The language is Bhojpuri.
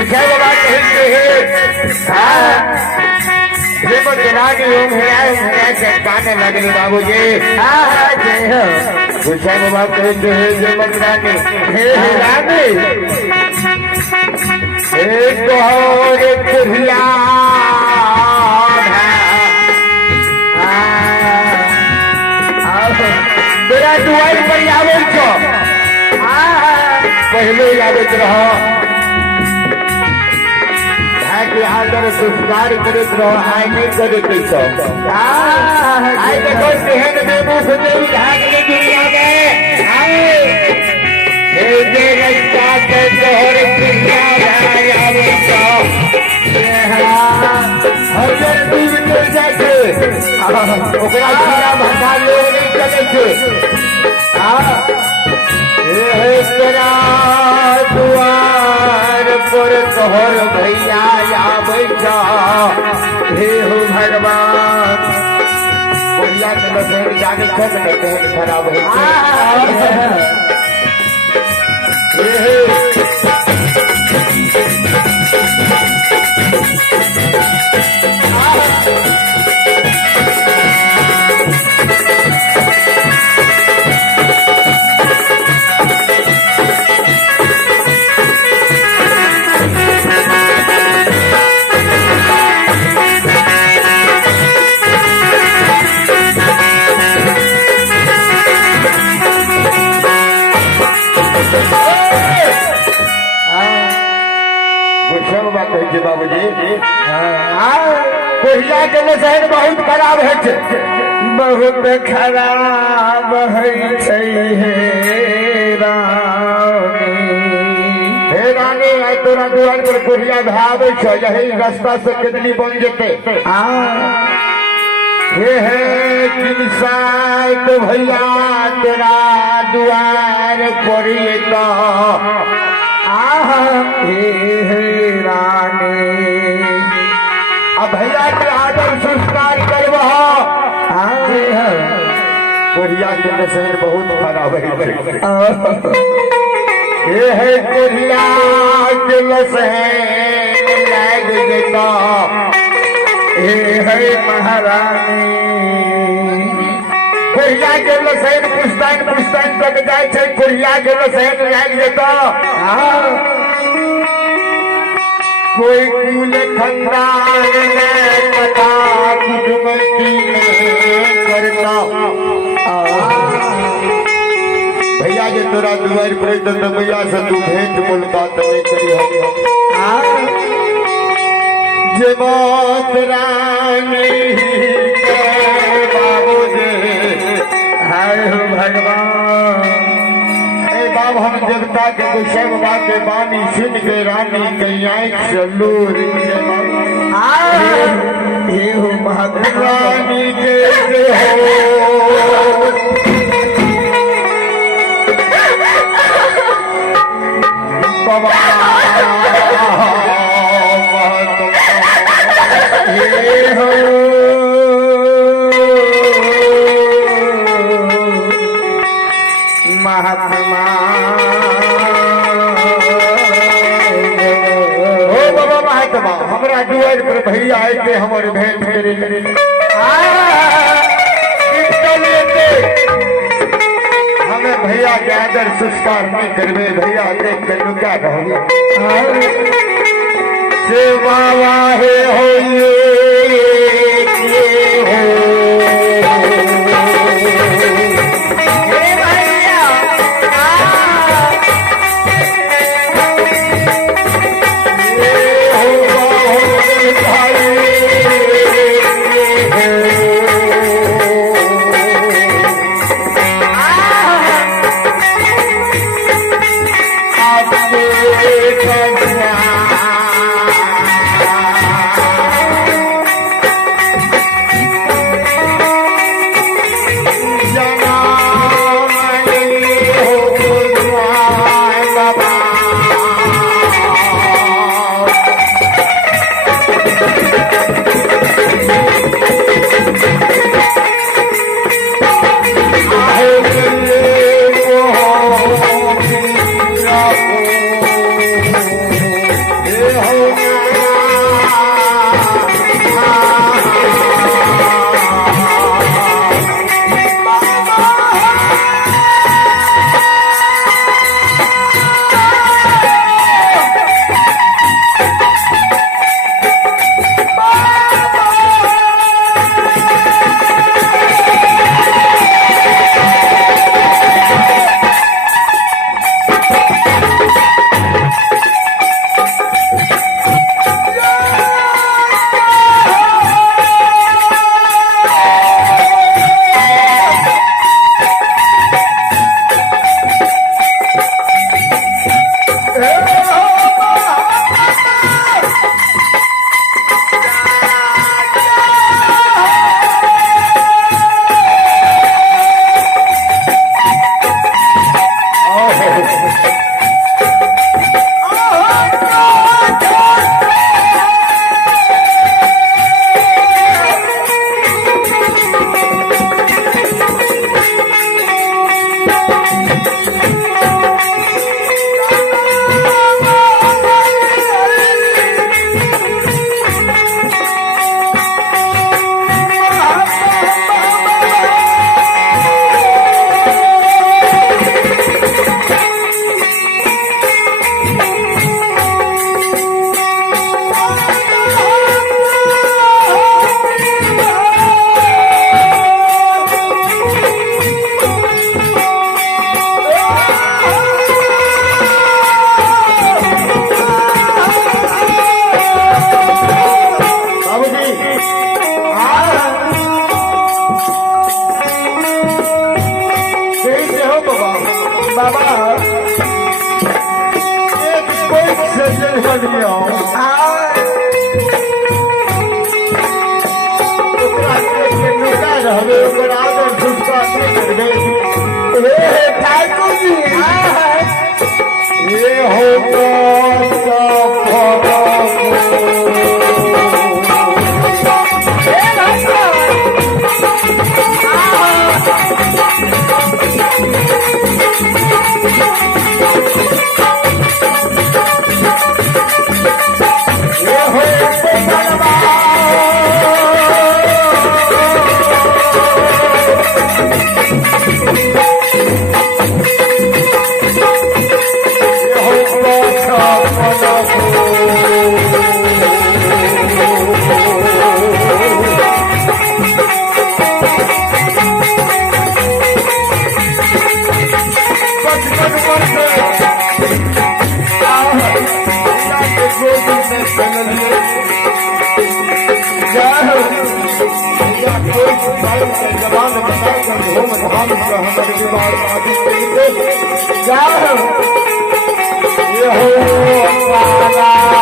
गुस्सा बाबा कहते हैं देखो जनानी ओम है चटकाने लगले बाबूजी जय हो गुस्सा बाबा कहते हैं जय मकरानी हे रानी एक और कुरिया तेरा दुआर पर आवे छो पहले आवेत रहो भाग्य आदर संस्कार करत रहो आय नहीं करे कैसो आय देखो सेहन में मुख देवी ढाक के दुनिया में आए जे रस्ता के तोहर प्रिया भाई आवे छो हर जन टीवी के जाके ओकरा बिना भगा ले नहीं चले छे तेरा दुआर पर तोहर भैया आवे छो हे हो भगवान भैया के लगे जाने छो ने पेट खराब हो बाबूजी कोहिला के शहर बहुत खराब है बहुत खराब हे रानी तोरा दुआर पर कोहिला भावे छो यही रास्ता से कितनी बन जेते हे किनसाई तो भैया तेरा दुआर पर तो रानी अब भैया के आदर संस्कार करवा कोरिया के शहर बहुत खराब है कोरिया के शहर लग जेता है महारानी कोरिया के शहर पुस्तक तक जाए छे कोरिया के शहर लग जेता कोई कुल खंडार कथा कुटुंबी करता भैया जे तोरा दुआर पर तो भैया से तू भेंट मुलाकात नहीं करी जे बात रानी बाबू जे हाय हो भगवान हम देवता के गुस्से बाबा के बानी सुन के रानी कई चलूर हो महारानी के हो बाबा हो महात्मा हमरा दुआर पर भैया आते हमारे भेंट करे हमें भैया के आदर संस्कार नहीं करवे भैया देख कर क्या कहोगे सेवा वाहे हो में चल लिए जाओ या कोई जवान बताकर घूम धाम से हमारे विवाह आदि जाओ ये हो